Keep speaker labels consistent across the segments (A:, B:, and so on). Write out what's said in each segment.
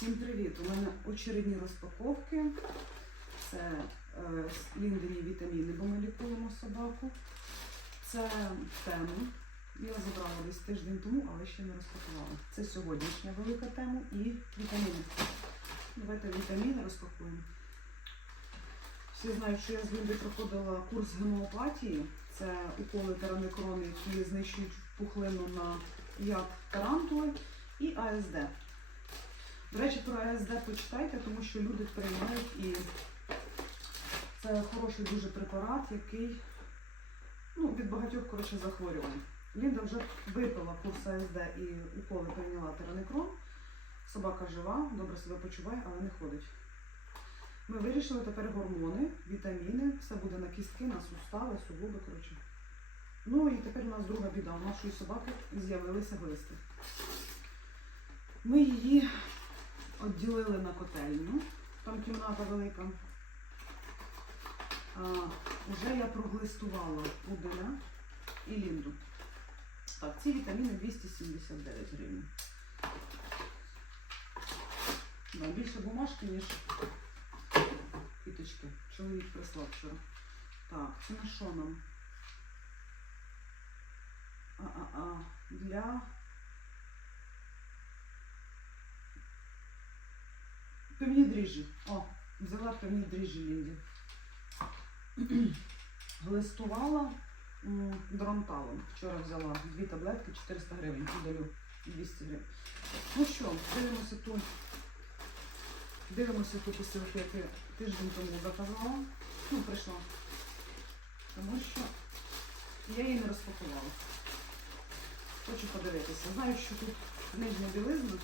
A: Всім привіт! У мене очередні розпаковки. Це е, ліндені вітаміни, бо ми лікуємо собаку. Це тему. Я забрала десь тиждень тому, але ще не розпакувала. Це сьогоднішня велика тема і вітаміни. Давайте вітаміни розпакуємо. Всі знають, що я з Лінди проходила курс гомеопатії. Це уколи теранекрони, які знищують пухлину на яд тарантули і АСД. До речі, про АСД почитайте, тому що люди приймають і це хороший дуже препарат, який ну, від багатьох коротше, захворювань. Лінда вже випила курс АСД і уколи прийняла теранекрон. Собака жива, добре себе почуває, але не ходить. Ми вирішили тепер гормони, вітаміни, все буде на кістки, на сустави, суглоби, коротше. Ну і тепер у нас друга біда. У нашої собаки з'явилися глисти. Ми її відділили на котельню. Там кімната велика. А, уже я проглистувала пуделя і лінду. Так, ці вітаміни 279 гривень. Да, більше бумажки, ніж квіточки. Чоловік прислав вчора. Так, це на що нам? А-а-а. Для певні дріжджі. О, взяла певні дріжджі Лінді. Глистувала дронталом. Вчора взяла дві таблетки 400 гривень. Удалю 200 гривень. Ну що, дивимося ту. Дивимося ту посилку, яку тиждень тому заказала. Ну, прийшла. Тому що я її не розпакувала. Хочу подивитися. Знаю, що тут нижня білизна,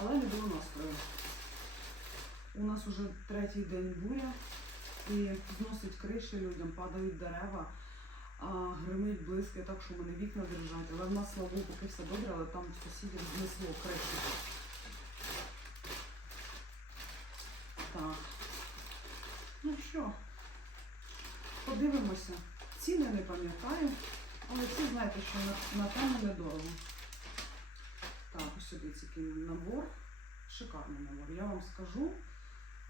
A: але не було настрою. У нас уже третій день буря і зносить криші людям, падають дерева, а гримить близько, так що мене вікна держать. Але в нас, слава Богу, поки все добре, але там сусідів знесло криші. Так. Ну що, подивимося. Ціни не пам'ятаю, але всі знаєте, що на, на тему недорого. Так, ось сюди такий набор. Шикарний набор. Я вам скажу.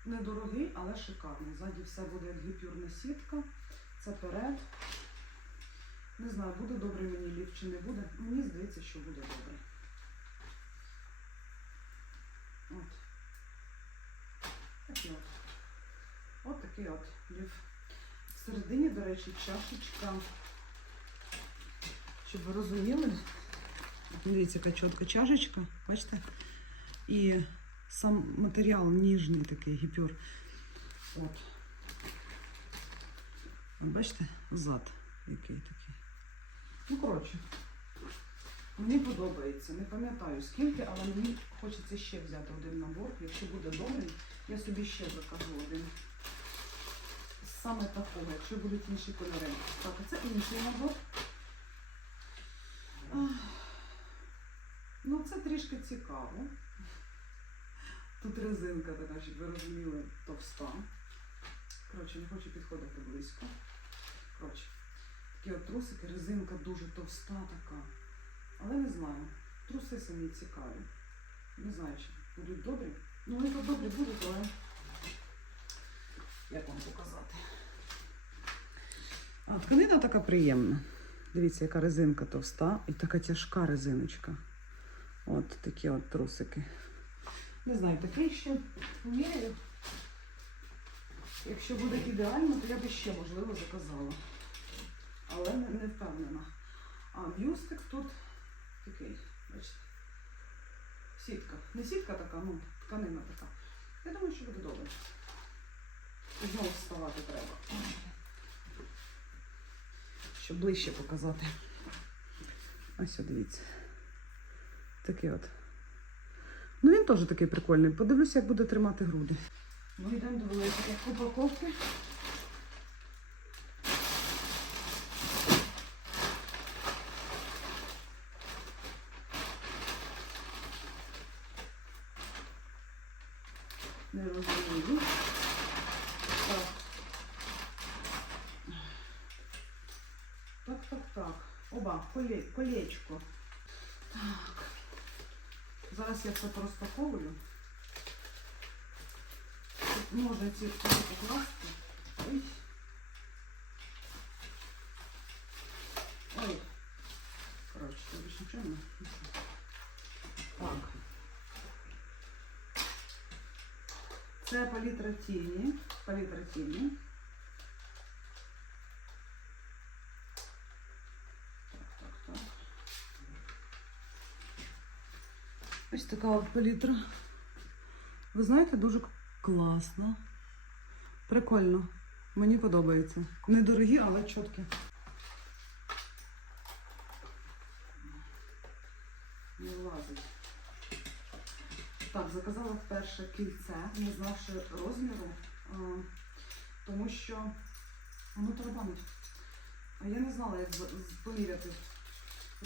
A: Недорогий, але шикарний. Ззаді все буде як гіпюрна сітка. Це перед. Не знаю, буде добрий мені ліфт чи не буде. Мені здається, що буде добре. От. Такий от. От такий от ліф. Всередині, до речі, чашечка. Щоб ви розуміли. Дивіться, яка чітка чашечка, бачите? І сам матеріал ніжний такий гіпюр. От. Бачите, зад який такий. Ну, коротше, мені подобається. Не пам'ятаю скільки, але мені хочеться ще взяти один набор. Якщо буде добрий, я собі ще закажу один. Саме такого, якщо будуть інші кольори. Так, це інший набор. Ну, це трішки цікаво. Тут резинка така, щоб ви розуміли, товста. Коротше, не хочу підходити близько. Коротше, такі от трусики, резинка дуже товста така. Але не знаю. Труси самі цікаві. Не знаю, чи будуть добрі. Ну, вони тут добрі будуть, але як вам показати? А, тканина така приємна. Дивіться, яка резинка товста і така тяжка резиночка. От такі от трусики. Не знаю, такий ще вміряю. Якщо буде ідеально, то я би ще, можливо, заказала. Але не, не впевнена. А бюстик тут такий, бачите. Сітка. Не сітка така, ну, тканина така. Я думаю, що буде добре. Знову вставати треба. Щоб ближче показати. Ось дивіться. Такий от. Ну він теж такий прикольний. Подивлюся, як буде тримати груди. Ми йдемо до великої упаковки. Не розумію. Так. Так, так, так. Оба, колечко. Зараз я це распаковываю. Тут можна ці покласти. Ой. Ой. Коротше, це більше. Так. Це палітра тіні. Палітра тіні. Ось така палітра. Ви знаєте, дуже класно. Прикольно. Мені подобається. Недорогі, але чіткі. Не влазить. Так, заказала перше кільце, не знавши розміру, тому що воно тарабанить. А я не знала, як поміряти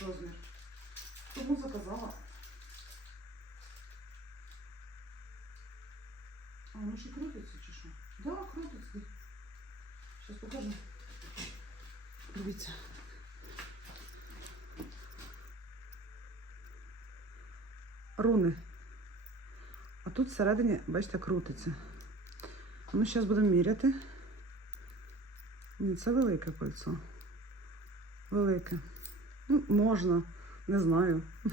A: розмір. Тому заказала. А воно ще крутиться чи що? Да, крутиться. Зараз покажу. Дивіться. Руни. А тут всередині, бачите, крутиться. Ми зараз будемо міряти. Ні, це велике кольцо. Велике. Ну, можна, не знаю.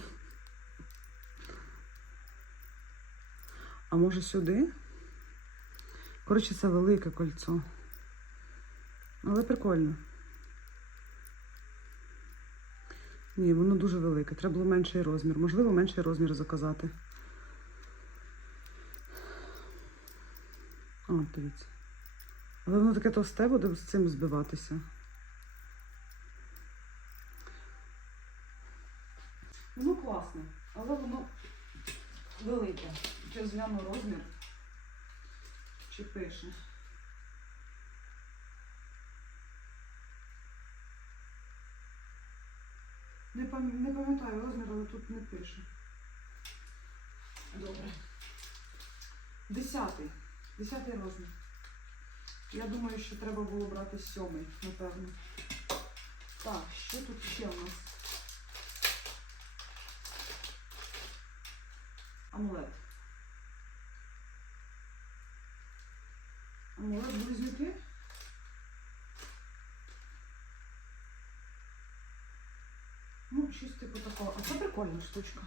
A: А може сюди? Коротше, це велике кольцо. Але прикольно. Ні, воно дуже велике. Треба було менший розмір. Можливо, менший розмір заказати. О, дивіться. Але воно таке товсте буде з цим збиватися. Воно класне, але воно велике. Чи згляну розмір, чи пише. Не, пам- не пам'ятаю розмір, але тут не пише. Добре. Десятий. Десятий розмір. Я думаю, що треба було брати сьомий, напевно. Так, що тут ще у нас? Амулет. Амулет близнюки. Ну, щось типу такого. А це прикольна штучка.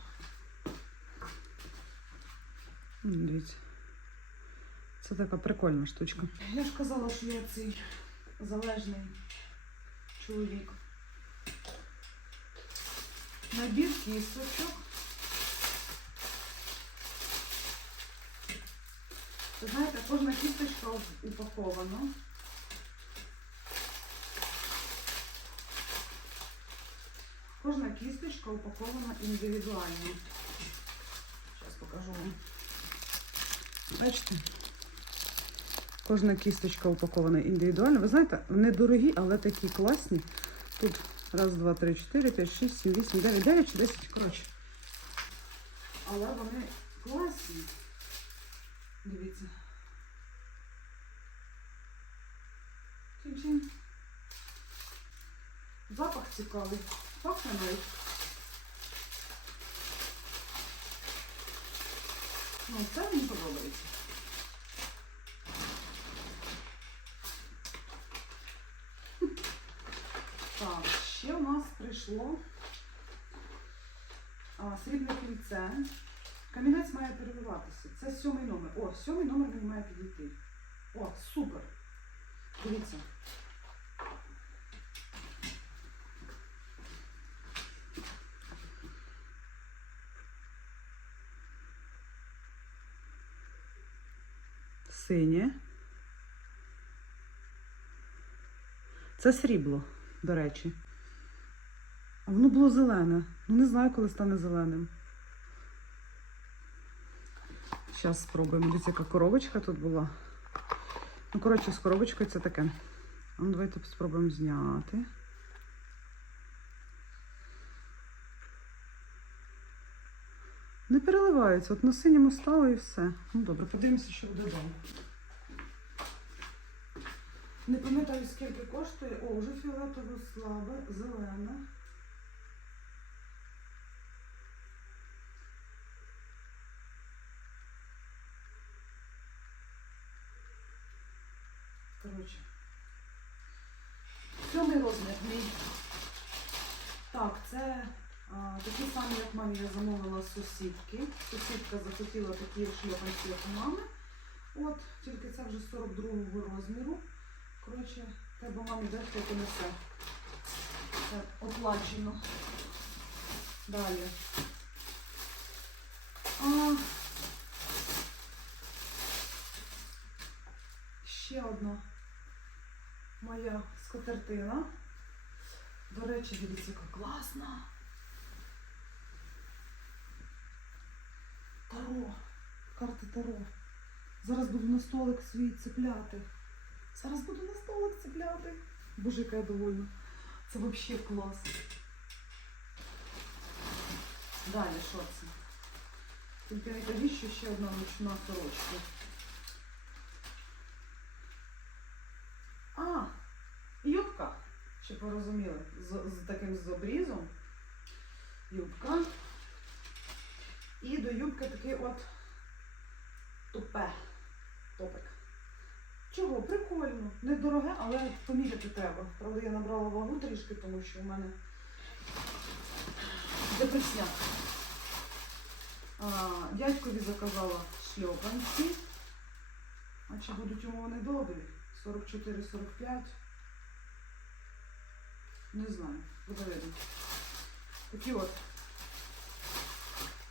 A: М, Дивіться. Це така прикольна штучка. Я ж казала, що я цей залежний чоловік. Набір кісточок. Ви знаєте, кожна кісточка упакована. Кожна кісточка упакована індивідуально. Зараз покажу вам. Бачите? Кожна кісточка упакована індивідуально. Ви знаєте, вони дорогі, але такі класні. Тут раз, два, три, чотири, п'ять, шість, сім, вісім, дев'ять, дев'ять чи десять, коротше. Але вони класні. Дивіться. Чин-чин. Запах цікавий. Пахне навіть. Ну, це мені подобається. Так, ще у нас прийшло а, срібне кільце. Камінець має переливатися. Це сьомий номер. О, сьомий номер мені має підійти. О, супер. Дивіться. Синє. Це срібло, до речі. А воно було зелене. Ну не знаю, коли стане зеленим. Зараз спробуємо. Дивіться, яка коробочка тут була. Ну, коротше, з коробочкою це таке. Ну, давайте спробуємо зняти. Не переливається. От на синьому стало і все. Ну добре, подивимося, що буде далі. Не пам'ятаю, скільки коштує. О, вже фіолетово слабе, зелена. Мамі я замовила сусідки. Сусідка захотіла такі шльопанці, як у мами. От, тільки це вже 42-го розміру. Коротше, треба мамі дехто понесе. Це оплачено. Далі. А, ще одна моя скатертина. До речі, дивіться, яка класна. Таро. Карти Таро. Зараз буду на столик свій цепляти. Зараз буду на столик цепляти. Боже, яка я довольна. Це взагалі клас. Далі, що це? Тільки не кажіть, що ще одна ручна сорочка. А, юбка, щоб ви розуміли, з, з таким з обрізом. Юбка. І до юбки такий от тупе топик. Чого? Прикольно. Недороге, але поміряти треба. Правда, я набрала вагу трішки, тому що в мене депресняк. А, дядькові заказала шльопанці. А чи будуть йому вони добрі? 44-45. Не знаю, буде видно. Такі от.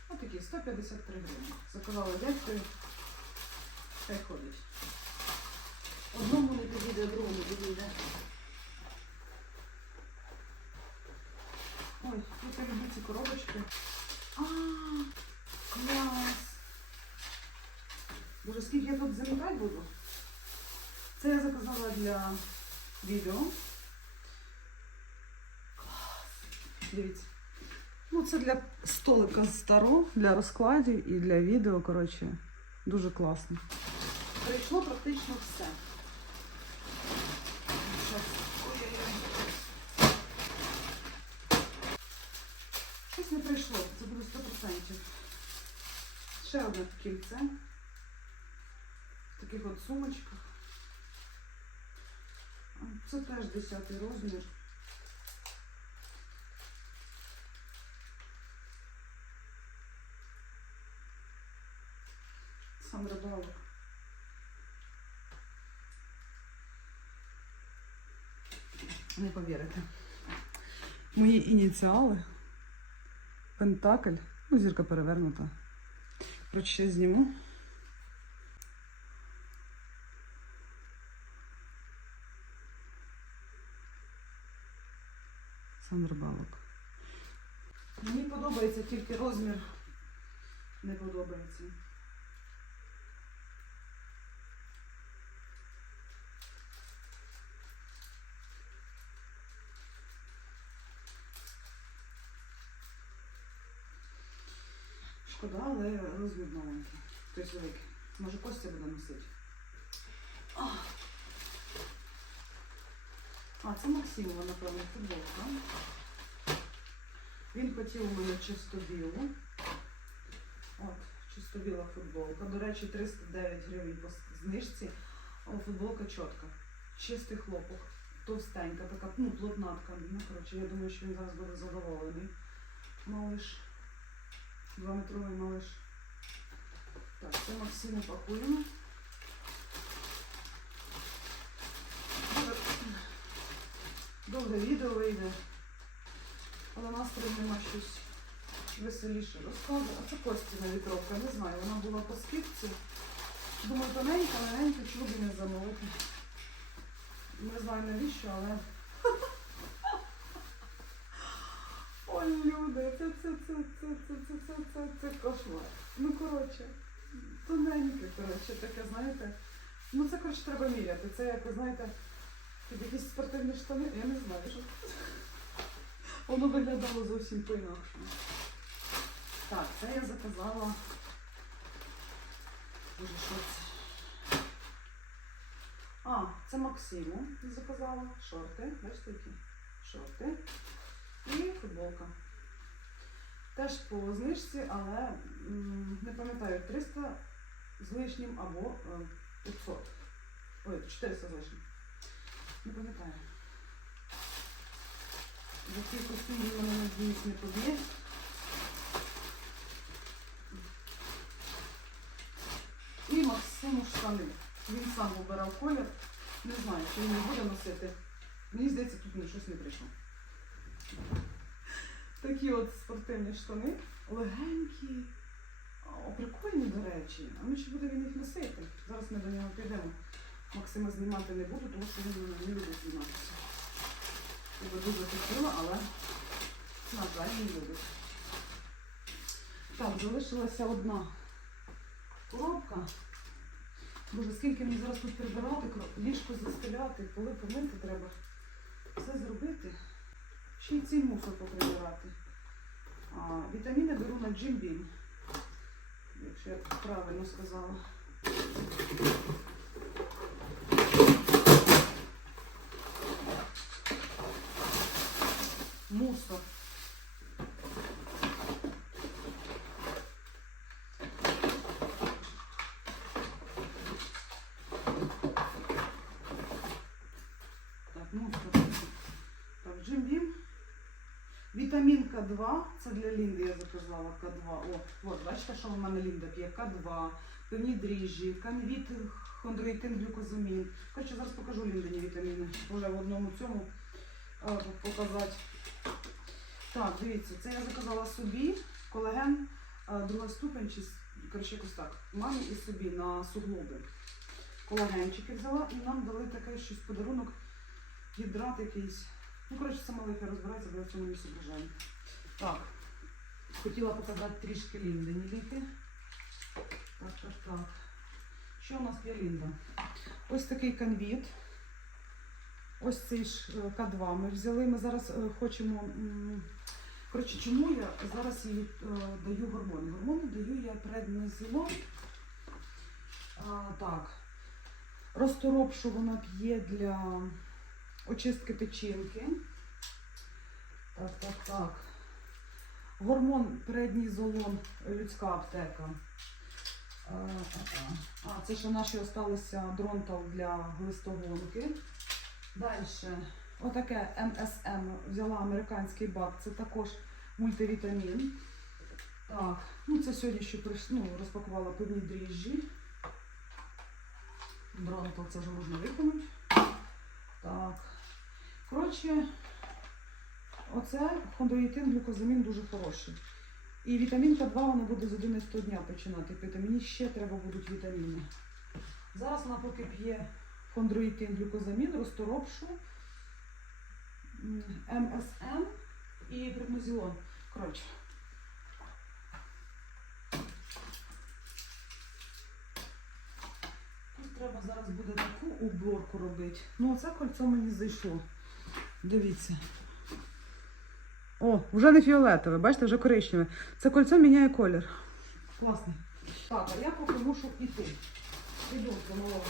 A: Отакі 153 гривні. Заказала дядькові. Ходить. Одному не підійде, другому підійде. Ой, я люблю ці коробочки. А, клас! Боже, скільки я тут замітати буду? Це я заказала для відео. Клас! Дивіться. Ну, це для столика старо, для розкладів і для відео, коротше, дуже класно. Прийшло практично все. Щось не прийшло, це буде 100%. Ще одне кільце. В таких от сумочках. Це теж 10 розмір. Сам рибалок. Не повірите. Мої ініціали. Пентакль. Ну, зірка перевернута. Коротше, зніму. Сам рибалок. Мені подобається тільки розмір. Не подобається. Шкода, але розмір маленький. Тобто великий. Може Костя буде носити. А, це Максимова, напевно, футболка. Він хотів у мене чисто білу. От, чисто біла футболка. До речі, 309 гривень по знижці. А футболка чітка. Чистий хлопок. Товстенька, така, ну, плотна тканина. Коротше, я думаю, що він зараз буде задоволений. Малиш. Двометровий малиш. Так, це Максиму пакуємо. Довге відео вийде. Але настрою нема щось веселіше розказу. А це Костіна вітровка, не знаю. Вона була по скидці. Думаю, тоненька, чого б не замовити. Не знаю навіщо, але. робила. Це це, це, це, це, це, це, це, це кошмар. Ну, коротше, тоненьке, коротше, таке, знаєте. Ну це, коротше, треба міряти. Це як, ви знаєте, під якісь спортивні штани, я не знаю. що. Воно виглядало зовсім по інакше. Так, це я заказала. Боже, що це? А, це Максиму заказала. Шорти. Бачите, які? Шорти і футболка. Теж по знижці, але не пам'ятаю, 300 з лишнім або е, 500. Ой, 400 з лишнім. Не пам'ятаю. За ці костюми мене надіюсь не поб'є. І Максиму штани. Він сам обирав колір. Не знаю, чи він не буде носити. Мені здається, тут щось не прийшло. Такі от спортивні штани, легенькі, О, прикольні, до речі. А ну чи буде він їх носити? Зараз ми до нього підемо. Максима знімати не буду, тому що він не любить зніматися. Я дуже хотіла, але на жаль, не любить. Так, залишилася одна коробка. Боже, скільки мені зараз тут прибирати, ліжко застеляти, поли помити треба. Все зробити. Ще й цей мусор поприбирати. А, вітаміни беру на Джимбін, якщо я правильно сказала. Мусор. Так, мусор. Так, Джим Бім. Вітамін К2, це для Лінди я заказала К2. О, от, бачите, що в мене Лінда п'є К2, певні дріжджі, канвіт, хондроїтин, глюкозамін. Коротше, зараз покажу Ліндині вітаміни. Вже в одному цьому е, показати. Так, дивіться, це я заказала собі колаген, е, друга ступень, чи коротше, якось так. Мамі і собі на суглоби. Колагенчики взяла і нам дали таке щось подарунок, гідрат якийсь. Ну, коротше, сама лиха розбирається, бо я в цьому не соображаю. Так. Хотіла показати трішки Ліндині ліки. Так, так, так. Що у нас є Лінда? Ось такий конвіт. Ось цей ж е, К2 ми взяли. Ми зараз е, хочемо. Коротше, чому я зараз їй е, даю гормони? Гормони даю я преднизолон. А, так. Розторопшу вона п'є для очистки печінки. Так, так, так. Гормон преднізолон, людська аптека. А, а, це ще наші осталися дронтал для глистогонки. Далі. Отаке МСМ взяла американський бак, це також мультивітамін. Так, ну це сьогодні ще ну, розпакувала певні дріжджі. Дронтал це вже можна виконати. Так. Коротше, оце хондроїтин, глюкозамін дуже хороший. І вітамін К2 вона буде з 11 дня починати пити. Мені ще треба будуть вітаміни. Зараз вона поки п'є хондроїтин, глюкозамін, розторопшу, м, МСМ і преднозілон. Коротше. Тут треба зараз буде таку уборку робити. Ну, оце кольцо мені зайшло. Дивіться. О, вже не фіолетове, бачите, вже коричневе. Це кольцо міняє колір. Класний. Так, а я поки мушу йти. Іду помалого.